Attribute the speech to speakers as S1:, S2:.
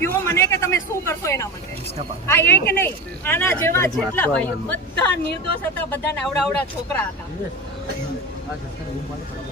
S1: કહો મને કે તમે શું કરશો એના માટે? આ એક નહીં આના જેવા જેટલા ભાઈઓ બધા નિર્દોષ હતા બધાને આવડા આવડા છોકરા હતા.